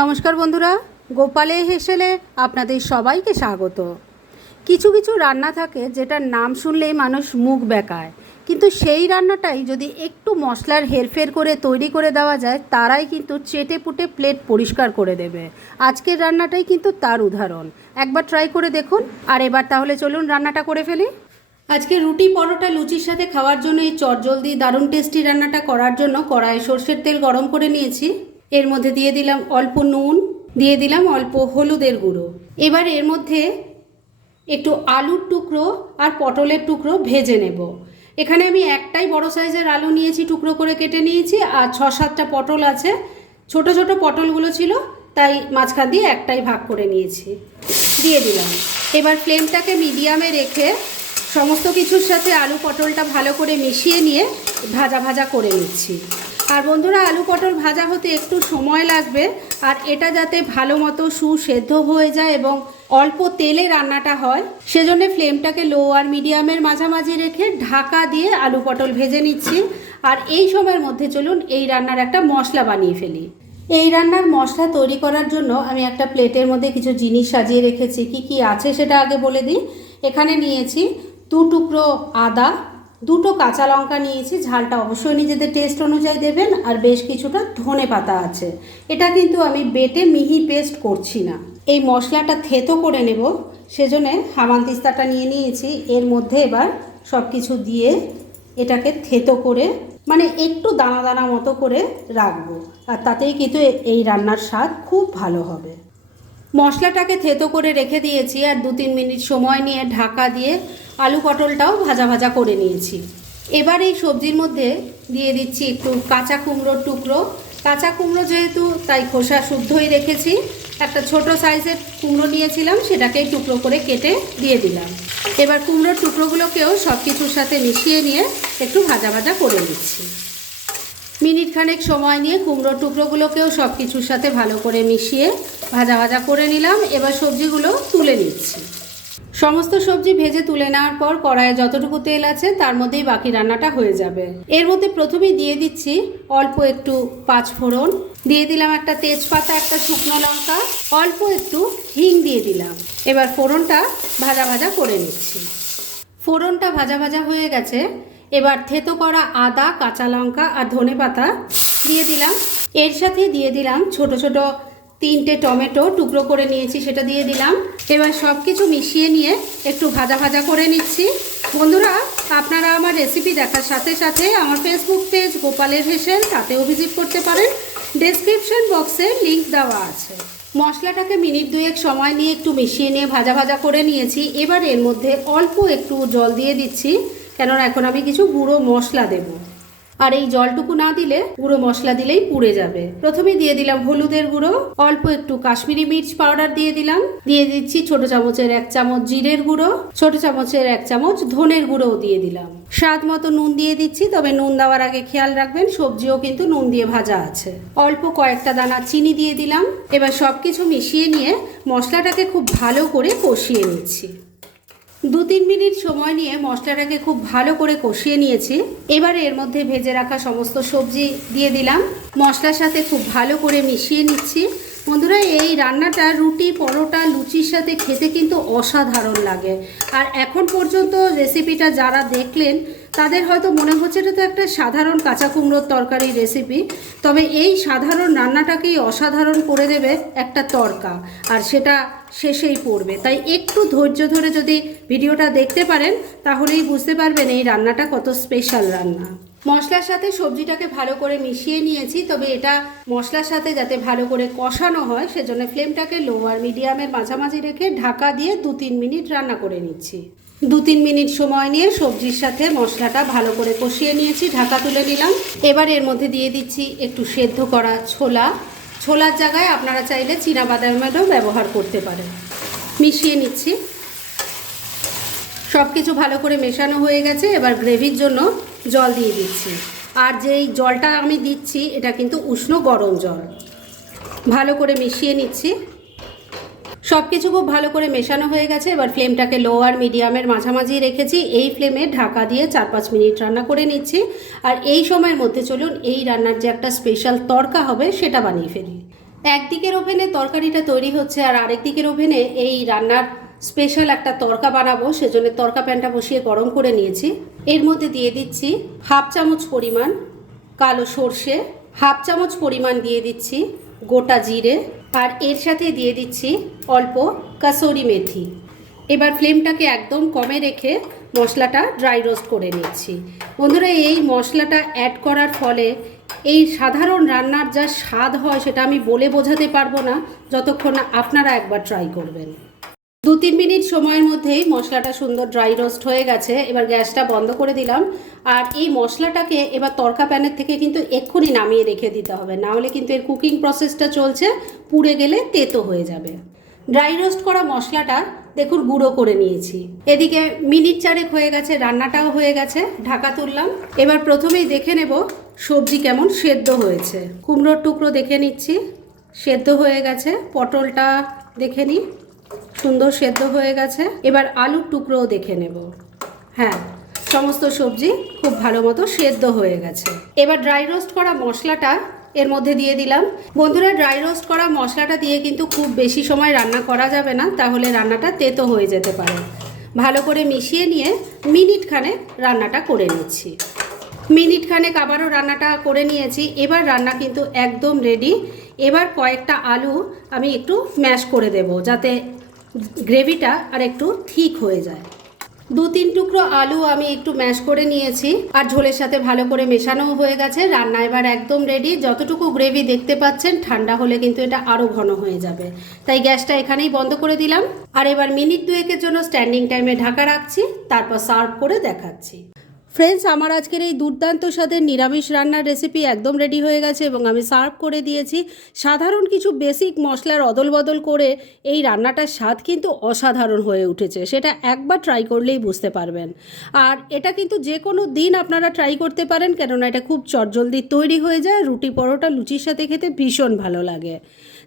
নমস্কার বন্ধুরা, গোপালে হেসেলে আপনাদের সবাইকে স্বাগত। কিছু কিছু রান্না থাকে যেটার নাম শুনলেই মানুষ মুখ বেঁকায়, কিন্তু সেই রান্নাটাই যদি একটু মশলার হেরফের করে তৈরি করে দেওয়া যায়, তারাই কিন্তু চেটে পুটে প্লেট পরিষ্কার করে দেবে। আজকের রান্নাটাই কিন্তু তার উদাহরণ। একবার ট্রাই করে দেখুন। আর এবার তাহলে চলুন রান্নাটা করে ফেলি। আজকে রুটি, পরোটা, লুচির সাথে খাওয়ার জন্য এই চটজলদি, দারুণ টেস্টি রান্নাটা করার জন্য কড়াইয়ে সর্ষের তেল গরম করে নিয়েছি। এর মধ্যে দিয়ে দিলাম অল্প নুন, দিয়ে দিলাম অল্প হলুদের গুঁড়ো। এবার এর মধ্যে একটু আলুর টুকরো আর পটলের টুকরো ভেজে নেব। এখানে আমি একটাই বড় সাইজের আলু নিয়েছি, টুকরো করে কেটে নিয়েছি, আর ছ সাতটা পটল আছে। ছোট ছোট পটলগুলো ছিল, তাই মাঝখান দিয়ে একটাই ভাগ করে নিয়েছি। দিয়ে দিলাম। এবার ফ্লেমটাকে মিডিয়ামে রেখে সমস্ত কিছুর সাথে আলু পটলটা ভালো করে মিশিয়ে নিয়ে ভাজা ভাজা করে নিচ্ছি। আর বন্ধুরা আলু পটল ভাজা হতে একটু সময় লাগবে, আর এটা যাতে ভালো মতো সুসেদ্ধ হয়ে যায় এবং অল্প তেলে রান্নাটা হয়, সেজন্য ফ্লেমটাকে লো আর মিডিয়ামের মাঝামাঝি রেখে ঢাকা দিয়ে আলু পটল ভেজে নিচ্ছি। আর এই সময়ের মধ্যে চলুন এই রান্নার একটা মশলা বানিয়ে ফেলি। এই রান্নার মশলা তৈরি করার জন্য আমি একটা প্লেটের মধ্যে কিছু জিনিস সাজিয়ে রেখেছি। কি কি আছে সেটা আগে বলে দিই। এখানে নিয়েছি দু টুকরো আদা দুটো কাঁচা লঙ্কা নিয়েছি, ঝালটা অবশ্যই নিজেদের টেস্ট অনুযায়ী দেবেন, আর বেশ কিছুটা ধনে পাতা আছে। এটা কিন্তু আমি বেটে মিহি পেস্ট করছি না। এই মশলাটা থেতো করে নেব, সেজন্য হামানতিস্তাটা নিয়ে নিয়েছি। এর মধ্যে এবার সব কিছু দিয়ে এটাকে থেতো করে মানে একটু দানা দানা মতো করে রাখব। আর তাতেই কিন্তু এই রান্নার স্বাদ খুব ভালো হবে। মশলাটাকে থেতো করে রেখে দিয়েছি আর দু তিন মিনিট সময় নিয়ে ঢাকা দিয়ে আলু পটলটাও ভাজা ভাজা করে নিয়েছি। এবার এই সবজির মধ্যে দিয়ে দিচ্ছি একটু কাঁচা কুমড়োর টুকরো। কাঁচা কুমড়ো যেহেতু তাই খোসা শুদ্ধই রেখেছি। একটা ছোট সাইজের কুমড়ো নিয়েছিলাম, সেটাকেই টুকরো করে কেটে দিয়ে দিলাম। এবার কুমড়োর টুকরোগুলোকেও সব কিছুর সাথে মিশিয়ে নিয়ে একটু ভাজা ভাজা করে নিচ্ছি। মিনিট খানেক সময় নিয়ে কুমড়োর টুকরোগুলোকেও সব কিছুর সাথে ভালো করে মিশিয়ে ভাজা ভাজা করে নিলাম। এবার সবজিগুলো তুলে নিচ্ছি। সমস্ত সবজি ভেজে তুলে নেওয়ার পর কড়াইয়ে যতটুকু তেল আছে তার মধ্যেই বাকি রান্নাটা হয়ে যাবে। এর মধ্যে প্রথমেই দিয়ে দিচ্ছি অল্প একটু পাঁচ ফোড়ন। দিয়ে দিলাম একটা তেজপাতা, একটা শুকনো লঙ্কা। অল্প একটু হিং দিয়ে দিলাম। এবার ফোড়নটা ভাজা ভাজা করে নিচ্ছি। ফোড়নটা ভাজা ভাজা হয়ে গেছে। এবার থেতো করা আদা, কাঁচা লঙ্কা আর ধনে পাতা দিয়ে দিলাম। এর সাথে দিয়ে দিলাম ছোট ছোট তিনটে টমেটো টুকরো করে নিয়েছি, সেটা দিয়ে দিলাম। এবার সব কিছু মিশিয়ে নিয়ে একটু ভাজা ভাজা করে নিচ্ছি। বন্ধুরা, আপনারা আমার রেসিপি দেখার সাথে সাথে আমার ফেসবুক পেজ গোপালের হেসেল তাতেও ভিজিট করতে পারেন। ডেসক্রিপশন বক্সে লিংক দেওয়া আছে। মশলাটাকে মিনিট দুয়েক সময় নিয়ে একটু মিশিয়ে নিয়ে ভাজা ভাজা করে নিয়েছি। এবার এর মধ্যে অল্প একটু জল দিয়ে দিচ্ছি। কেননা এখন আমি কিছু গুঁড়ো মশলা দেব। আর এই জলটুকু না দিলে গুঁড়ো মশলা দিলেই পুড়ে যাবে। প্রথমে দিয়ে দিলাম হলুদের গুঁড়ো, অল্প একটু কাশ্মীরি মির্চ পাউডার দিয়ে দিলাম। দিয়ে দিচ্ছি ছোট চামচের এক চামচ জিরের গুঁড়ো, ছোট চামচের এক চামচ ধনের গুঁড়োও দিয়ে দিলাম। স্বাদ মতো নুন দিয়ে দিচ্ছি, তবে নুন দেওয়ার আগে খেয়াল রাখবেন, সবজিও কিন্তু নুন দিয়ে ভাজা আছে। অল্প কয়েকটা দানা চিনি দিয়ে দিলাম। এবার সব কিছু মিশিয়ে নিয়ে মশলাটাকে খুব ভালো করে কষিয়ে নিচ্ছি। দু তিন মিনিট সময় নিয়ে মশলাটাকে খুব ভালো করে কষিয়ে নিয়েছি। এবারে এর মধ্যে ভেজে রাখা সমস্ত সবজি দিয়ে দিলাম। মশলার সাথে খুব ভালো করে মিশিয়ে নিচ্ছি। বন্ধুরা, এই রান্নাটা রুটি, পরোটা, লুচির সাথে খেতে কিন্তু অসাধারণ লাগে। আর এখন পর্যন্ত রেসিপিটা যারা দেখলেন তাদের হয়তো মনে হচ্ছে এটা তো একটা সাধারণ কাঁচা কুমড়োর তরকারি রেসিপি তবে এই সাধারণ রান্নাটাকেই অসাধারণ করে দেবে একটা তরকা, আর সেটা শেষেই পড়বে। তাই একটু ধৈর্য ধরে যদি ভিডিওটা দেখতে পারেন, তাহলেই বুঝতে পারবেন এই রান্নাটা কত স্পেশাল রান্না। মশলার সাথে সবজিটাকে ভালো করে মিশিয়ে নিয়েছি, তবে এটা মশলার সাথে যাতে ভালো করে কষানো হয়, সেজন্য ফ্লেমটাকে লো আর মিডিয়ামের মাঝামাঝি রেখে ঢাকা দিয়ে দু তিন মিনিট রান্না করে নিচ্ছি। দু তিন মিনিট সময় নিয়ে সবজির সাথে মশলাটা ভালো করে কষিয়ে নিয়েছি, ঢাকা তুলে নিলাম। এবার এর মধ্যে দিয়ে দিচ্ছি একটু সেদ্ধ করা ছোলা। ছোলার জায়গায় আপনারা চাইলে চীনাবাদামেরও ব্যবহার করতে পারেন। মিশিয়ে নিচ্ছি। সব কিছু ভালো করে মেশানো হয়ে গেছে, এবার গ্রেভির জন্য জল দিয়ে দিচ্ছি। আর যেই জলটা আমি দিচ্ছি, এটা কিন্তু উষ্ণ গরম জল। ভালো করে মিশিয়ে নিচ্ছি। সব কিছু খুব ভালো করে মেশানো হয়ে গেছে। এবার ফ্লেমটাকে লো আর মিডিয়ামের মাঝামাঝি রেখেছি। এই ফ্লেমে ঢাকা দিয়ে চার পাঁচ মিনিট রান্না করে নিচ্ছি। আর এই সময়ের মধ্যে চলুন, এই রান্নার যে একটা স্পেশাল তরকা হবে, সেটা বানিয়ে ফেলি। একদিকের ওভেনে তরকারিটা তৈরি হচ্ছে আর আরেক দিকের ওভেনে এই রান্নার স্পেশাল একটা তরকা বানাবো। সেজন্য তরকা প্যানটা বসিয়ে গরম করে নিয়েছি। এর মধ্যে দিয়ে দিচ্ছি হাফ চামচ পরিমাণ কালো সর্ষে, হাফ চামচ পরিমাণ দিয়ে দিচ্ছি গোটা জিরে আর এর সাথে দিয়ে দিচ্ছি অল্প কাসুরি মেথি। এবার ফ্লেমটাকে একদম কমে রেখে মশলাটা ড্রাই রোস্ট করে নিচ্ছি। বন্ধুরা, এই মশলাটা অ্যাড করার ফলে এই সাধারণ রান্নার যা স্বাদ হয় সেটা আমি বলে বোঝাতে পারব না। যতক্ষণ আপনারা একবার ট্রাই করবেন। দু তিন মিনিট সময়ের মধ্যেই মশলাটা সুন্দর ড্রাই রোস্ট হয়ে গেছে। এবার গ্যাসটা বন্ধ করে দিলাম। আর এই মশলাটাকে এবার তরকা প্যানের থেকে কিন্তু এক্ষুনি নামিয়ে রেখে দিতে হবে। না হলে কিন্তু এর কুকিং প্রসেসটা চলছে, পুড়ে গেলে তেতো হয়ে যাবে। ড্রাই রোস্ট করা মশলাটা দেখুন গুঁড়ো করে নিয়েছি। এদিকে মিনিট চারেক হয়ে গেছে, রান্নাটাও হয়ে গেছে, ঢাকা তুললাম। এবার প্রথমেই দেখে নেব সবজি কেমন সেদ্ধ হয়েছে। কুমড়োর টুকরো দেখে নিচ্ছি, সেদ্ধ হয়ে গেছে, পটলটা দেখে নিই। সুন্দর সেদ্ধ হয়ে গেছে। এবার আলুর টুকরোও দেখে নেব। হ্যাঁ সমস্ত সবজি খুব ভালো মতো সেদ্ধ হয়ে গেছে। এবার ড্রাই রোস্ট করা মশলাটা এর মধ্যে দিয়ে দিলাম। বন্ধুরা ড্রাই রোস্ট করা মশলাটা দিয়ে কিন্তু খুব বেশি সময় রান্না করা যাবে না, তাহলে রান্নাটা তেতো হয়ে যেতে পারে। ভালো করে মিশিয়ে নিয়ে মিনিট খানেক রান্নাটা করে নিচ্ছি। মিনিট খানেক আবারও রান্নাটা করে নিয়েছি। এবার রান্না কিন্তু একদম রেডি এবার কয়েকটা আলু আমি একটু ম্যাশ করে দেব, যাতে গ্রেভিটা আর একটু ঠিক হয়ে যায়। দু তিন টুকরো আলু আমি একটু ম্যাশ করে নিয়েছি আর ঝোলের সাথে ভালো করে মেশানোও হয়ে গেছে। রান্না এবার একদম রেডি যতটুকু গ্রেভি দেখতে পাচ্ছেন, ঠান্ডা হলে কিন্তু এটা আরও ঘন হয়ে যাবে। তাই গ্যাসটা এখানেই বন্ধ করে দিলাম। আর এবার মিনিট দুয়েকের জন্য স্ট্যান্ডিং টাইমে ঢাকা রাখছি, তারপর সার্ভ করে দেখাচ্ছি। ফ্রেন্ডস আমার আজকের এই দুর্দান্ত স্বাদের নিরামিষ রান্নার রেসিপি একদম রেডি হয়ে গেছে এবং আমি সার্ভ করে দিয়েছি। সাধারণ কিছু বেসিক মশলার অদল বদল করে এই রান্নাটার স্বাদ কিন্তু অসাধারণ হয়ে উঠেছে। সেটা একবার ট্রাই করলেই বুঝতে পারবেন। আর এটা কিন্তু যে কোনো দিন আপনারা ট্রাই করতে পারেন, কেননা এটা খুব চটজলদি তৈরি হয়ে যায়, রুটি পরোটা, লুচির সাথে খেতে ভীষণ ভালো লাগে।